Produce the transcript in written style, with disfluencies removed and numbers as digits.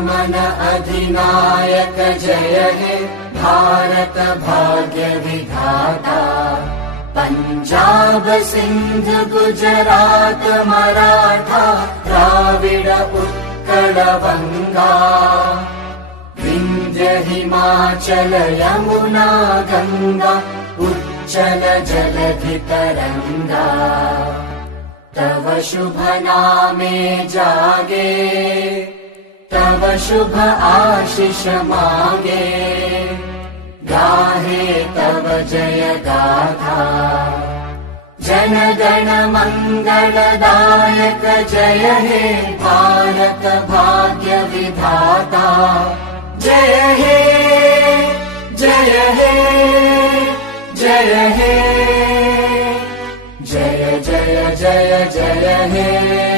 मन अधिनायक जय हे भारत भाग्य विधाता। पंजाब सिंध गुजरात मराठा द्राविड उत्कल बंगा। विंध्य हिमाचल यमुना गंगा उच्चल जलधि तरंगा। तव शुभ नामे जागे तव शुभ आशीष मांगे। गाहे तव जय गाथा जन गण मंगलदायक जय हे भारत भाग्य विधाता। जय हे जय हे जय हे जय जय जय जय हे।